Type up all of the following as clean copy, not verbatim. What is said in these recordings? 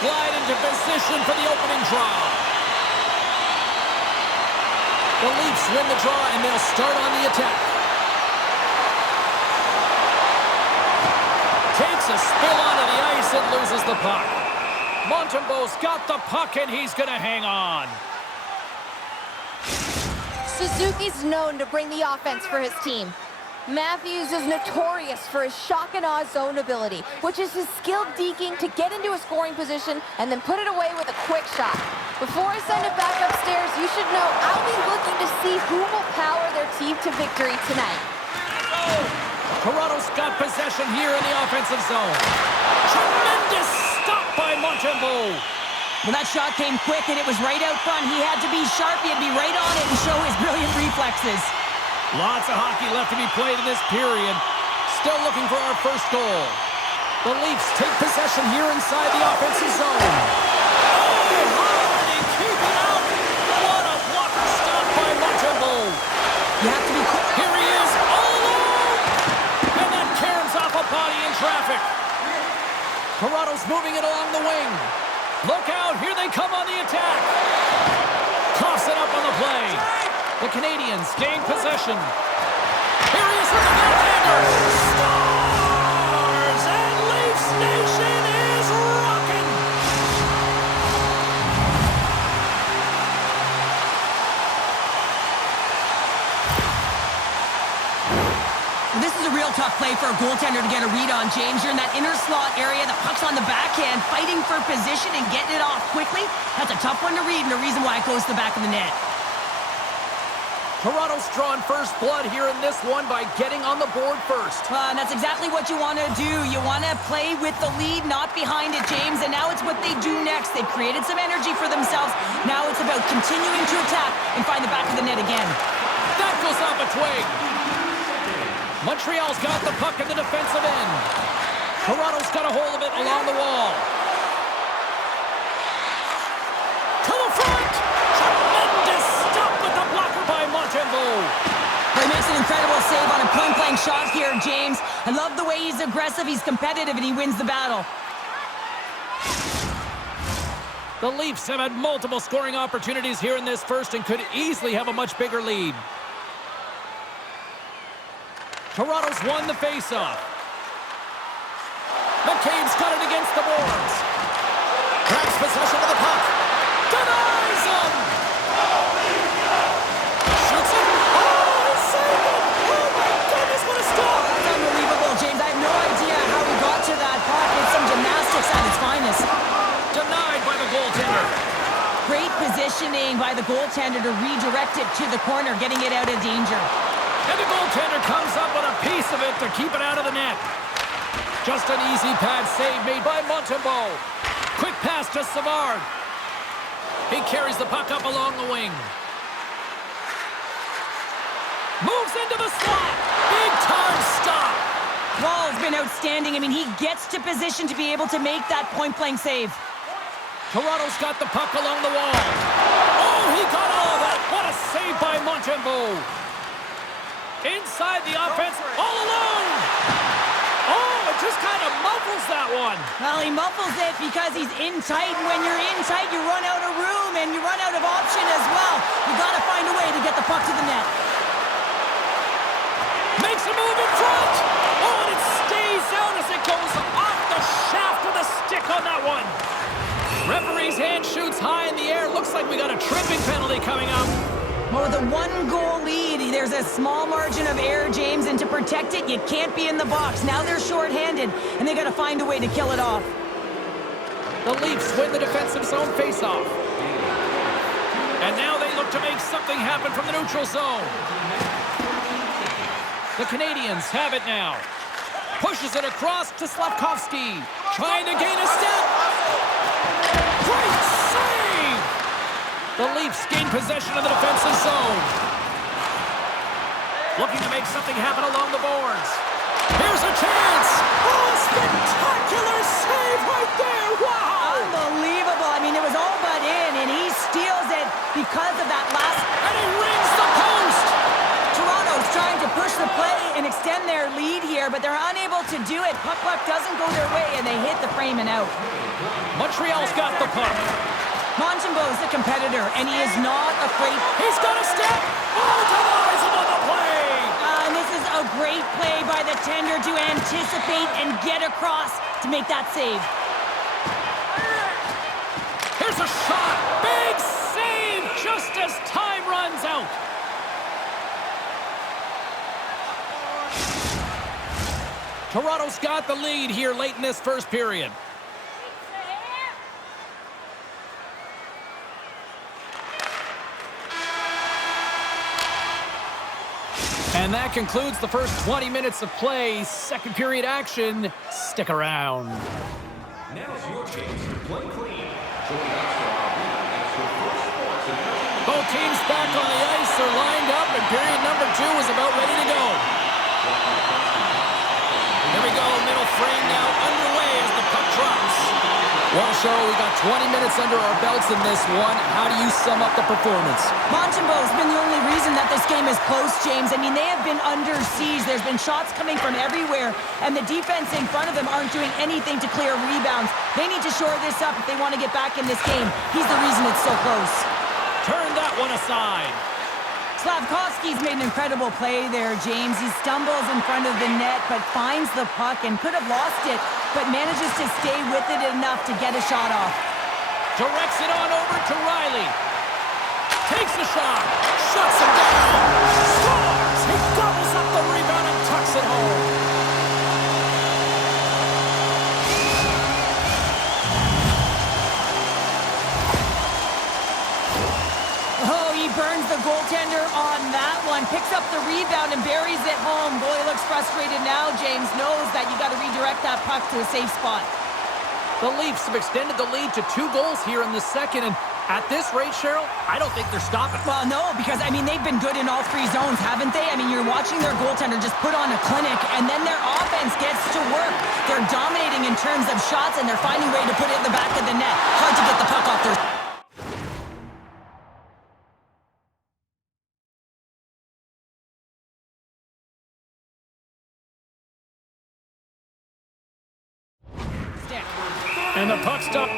glide into position for the opening draw. The Leafs win the draw, and they'll start on the attack. Takes a spill onto the ice and loses the puck. Montembeault's got the puck, and he's going to hang on. Suzuki's known to bring the offense for his team. Matthews is notorious for his shock-and-awe zone ability, which is his skilled deking to get into a scoring position and then put it away with a quick shot. Before I send it back upstairs, you should know I'll be looking to see who will power their team to victory tonight. Toronto's got possession here in the offensive zone. Tremendous stop by Montembeault. Well, that shot came quick, and it was right out front. He had to be sharp. He had to be right on it and show his brilliant reflexes. Lots of hockey left to be played in this period. Still looking for our first goal. The Leafs take possession here inside the offensive zone. Oh, how did he keep it out? What a blocker stop by Montembeault. You have to be quick. Here he is, all alone! And that caroms off a body in traffic. Toronto's moving it along the wing. Look out, here they come on the attack. Toss it up on the play. The Canadians gain possession. Here he is with the goaltender. Stars! And Leafs Nation is rocking! This is a real tough play for a goaltender to get a read on, James. You're in that inner slot area. The puck's on the backhand, fighting for position and getting it off quickly. That's a tough one to read, and the reason why it goes to the back of the net. Toronto's drawing first blood here in this one by getting on the board first. And that's exactly what you want to do. You want to play with the lead, not behind it, James. And now it's what they do next. They've created some energy for themselves. Now it's about continuing to attack and find the back of the net again. That goes off a twig. Montreal's got the puck in the defensive end. Toronto's got a hold of it along the wall. To the front! Tremendous stop with the blocker by Montembeault. He makes an incredible save on a point-blank shot here, James. I love the way he's aggressive, he's competitive, and he wins the battle. The Leafs have had multiple scoring opportunities here in this first and could easily have a much bigger lead. Toronto's won the faceoff. McCabe's got it against the boards. Grabs possession of the puck. Denies him! Shoots it. Oh, he saved it! Oh my goodness, what a stop! That's unbelievable, James. I have no idea how he got to that puck. It's some gymnastics at its finest. Denied by the goaltender. Great positioning by the goaltender to redirect it to the corner, getting it out of danger. And the goaltender comes up with a piece of it to keep it out of the net. Just an easy pad save made by Montembeault. Quick pass to Savard. He carries the puck up along the wing. Moves into the slot. Big time stop. Wall's been outstanding. I mean, he gets to position to be able to make that point-blank save. Toronto's got the puck along the wall. Oh, he got all of that. What a save by Montembeault. Inside the offense, all alone. Oh, it just kind of muffles that one. Well, he muffles it because he's in tight. When you're in tight, you run out of room and you run out of option as well. You got to find a way to get the puck to the net. Makes a move in front. Oh, and it stays out as it goes off the shaft with a stick on that one. Referee's hand shoots high in the air. Looks like we got a tripping penalty coming up. Well, with a one-goal lead, there's a small margin of error, James, and to protect it, you can't be in the box. Now they're short-handed, and they got to find a way to kill it off. The Leafs win the defensive zone faceoff. And now they look to make something happen from the neutral zone. The Canadians have it now. Pushes it across to Slavkovsky. Trying to gain a step. Great save! The Leafs gain possession of the defensive zone. Looking to make something happen along the boards. Here's a chance! Oh, spectacular save right there! Wow! Unbelievable. I mean, it was all but in, and he steals it because of that last... And he rings the post! Toronto's trying to push the play and extend their lead here. there, but they're unable to do it. Puck luck doesn't go their way, and they hit the frame and out. Montreal's got the puck. Montembeau's a competitor, and he is not afraid. He's got a step. Oh, denies him on the play. And this is a great play by the tender to anticipate and get across to make that save. Here's a shot. Big save just as time runs out. Toronto's got the lead here late in this first period. And that concludes the first 20 minutes of play. Second period action. Stick around. Now's your chance to play clean. Both teams back on the ice are lined up, and period number 2 is about ready to go. Here we go, middle frame now underway as the puck drops. Well, Cheryl, we got 20 minutes under our belts in this one. How do you sum up the performance? Montembeau's been the only reason that this game is close, James. I mean, they have been under siege. There's been shots coming from everywhere, and the defense in front of them aren't doing anything to clear rebounds. They need to shore this up if they want to get back in this game. He's the reason it's so close. Turn that one aside. Slavkovsky's made an incredible play there, James. He stumbles in front of the net, but finds the puck and could have lost it, but manages to stay with it enough to get a shot off. Directs it on over to Riley. Takes the shot. Shuts him down. Scores! He gobbles up the rebound and tucks it home. Burns the goaltender on that one. Picks up the rebound and buries it home. Goalie looks frustrated now. James knows that you got to redirect that puck to a safe spot. The Leafs have extended the lead to 2 goals here in the second, and at this rate, Cheryl, I don't think they're stopping. Well, no, because, I mean, they've been good in all 3 zones, haven't they? I mean, you're watching their goaltender just put on a clinic, and then their offense gets to work. They're dominating in terms of shots, and they're finding a way to put it in the back of the net. Hard to get the puck off their... And the puck stop.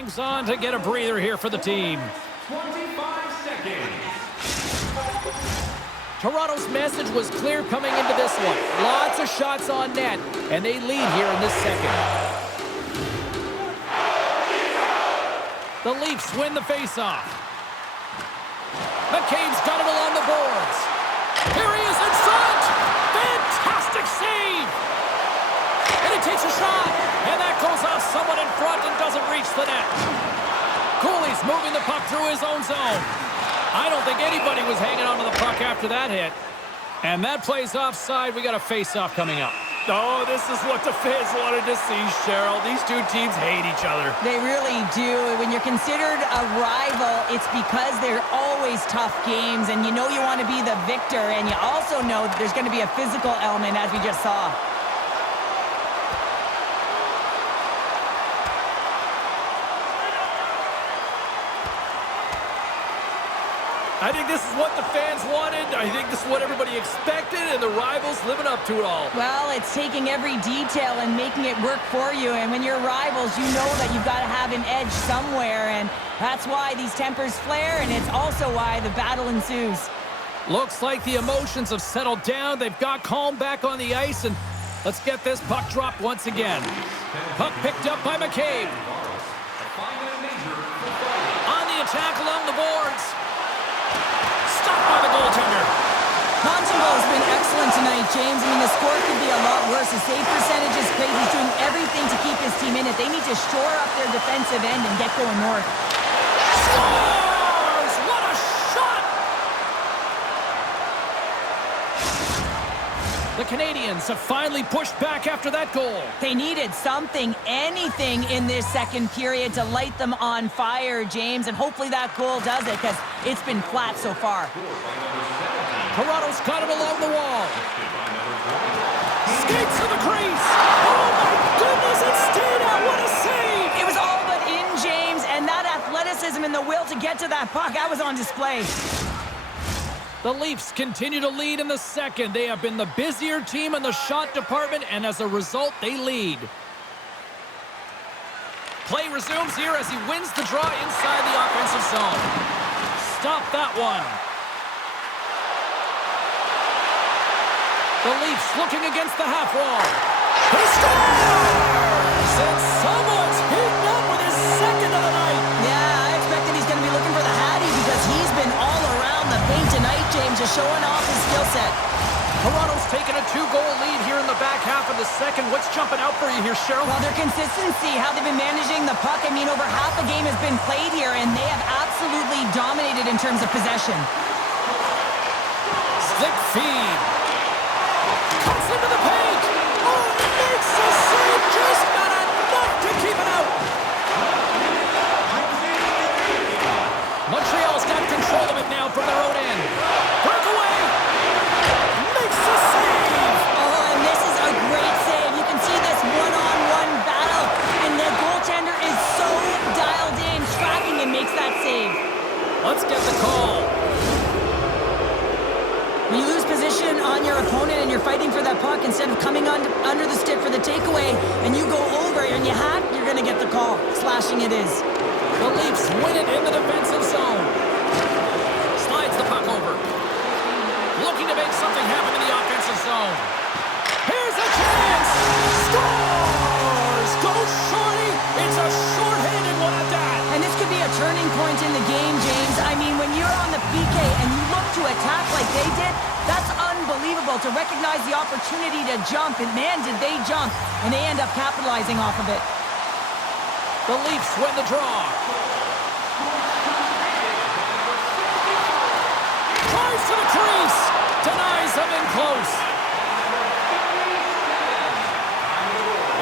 hangs on to get a breather here for the team. 25 seconds. Toronto's message was clear coming into this one. Lots of shots on net, and they lead here in this second. The Leafs win the faceoff. McCabe's got it along the boards. Here he is in front! Fantastic save! And he takes a shot, and that goes off someone in front and doesn't reach the net. Cooley's moving the puck through his own zone. I don't think anybody was hanging on to the puck after that hit. And that plays offside. We got a face-off coming up. Oh, this is what the fans wanted to see, Cheryl. These two teams hate each other. They really do. When you're considered a rival, it's because they're always tough games, and you know you want to be the victor, and you also know that there's going to be a physical element, as we just saw. I think this is what the fans wanted. I think this is what everybody expected, and the rivals living up to it all. Well, it's taking every detail and making it work for you. And when you're rivals, you know that you've got to have an edge somewhere. And that's why these tempers flare, and it's also why the battle ensues. Looks like the emotions have settled down. They've got calm back on the ice, and let's get this puck dropped once again. Puck picked up by McCabe. On the attack along the boards. Stopped by the goaltender. Montembeau's been excellent tonight, James. I mean, the score could be a lot worse. The save percentage is great. He's doing everything to keep his team in it. They need to shore up their defensive end and get going north. Scores! What a shot! The Canadians have finally pushed back after that goal. They needed something, anything in this second period to light them on fire, James, and hopefully that goal does it, because it's been flat so far. Toronto's got it along the wall. Skates to the crease. Oh, my goodness, it stayed out. What a save. It was all but in, James, and that athleticism and the will to get to that puck, that was on display. The Leafs continue to lead in the second. They have been the busier team in the shot department, and as a result, they lead. Play resumes here as he wins the draw inside the offensive zone. Stop that one. The Leafs looking against the half wall. He scores! And someone's heating up with his second of the night. Yeah, I expect that he's going to be looking for the Hattie because he's been all around the paint tonight, James, just showing off his skill set. Toronto's taken a 2-goal lead here in the back half of the second. What's jumping out for you here, Cheryl? Well, their consistency, how they've been managing the puck. I mean, over half the game has been played here, and they have absolutely dominated in terms of possession. Slick feed. Cuts into the paint. Oh, makes the save. Just not enough to keep it out. Montreal's got control of it now from their own end. Breakaway. Makes the save. Oh, and this is a great save. You can see this one-on-one battle, and the goaltender is so dialed in, tracking and makes that save. Let's get the call. When you lose position on your opponent and you're fighting for that puck instead of coming under the stick for the takeaway, and you go over and you hack, you're going to get the call. Slashing it is. The Leafs win it in the defensive zone. Slides the puck over. Looking to make something happen in the offensive zone. Here's a chance! Scores! Go Shorty! It's a shorthanded one at that! And this could be a turning point in the game, James. I mean, when you're on the PK and you look to attack like they did, that's unbelievable to recognize the opportunity to jump. And man, did they jump. And they end up capitalizing off of it. The Leafs win the draw. Drives to the crease. Denies them in close.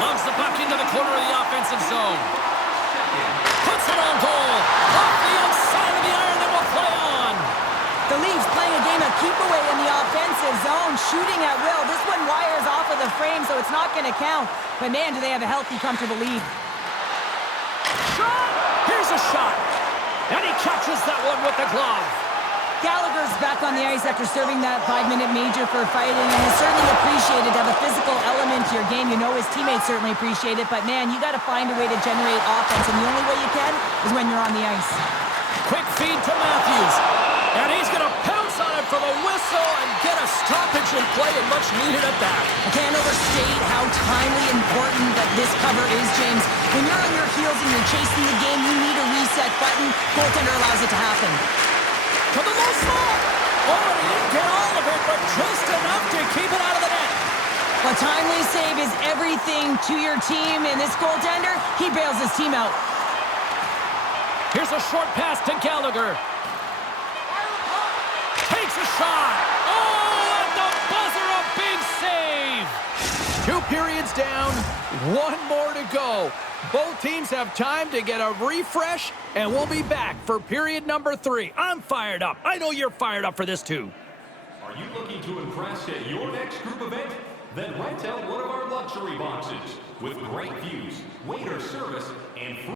Logs the puck into the corner of the offensive zone. Puts it on goal. Off the outside of the iron and will play on. The Leafs playing a game of keep away in the offensive zone, shooting at will. This one wires off of the frame, so it's not going to count. But man, do they have a healthy, comfortable lead. Shot! Here's a shot. And he catches that one with the glove. Gallagher's back on the ice after serving that 5-minute major for fighting, and is certainly appreciated to have a physical element to your game. You know his teammates certainly appreciate it, but man, you got to find a way to generate offense, and the only way you can is when you're on the ice. Quick feed to Matthews. And he's going to pounce on it for the whistle and get a stoppage in play, and much needed at that. I can't overstate how timely important that this cover is, James. When you're on your heels and you're chasing the game, you need a reset button. Goaltender allows it to happen. To the low slot. Oh, he didn't get all of it, but just enough to keep it out of the net. A timely save is everything to your team, and this goaltender, he bails his team out. Here's a short pass to Gallagher. Takes a shot. Oh, at the buzzer, a big save. 2 periods down, 1 more to go. Both teams have time to get a refresh, and we'll be back for period number 3. I'm fired up. I know you're fired up for this too. Are you looking to impress at your next group event? Then rent out one of our luxury boxes with great views, waiter service, and free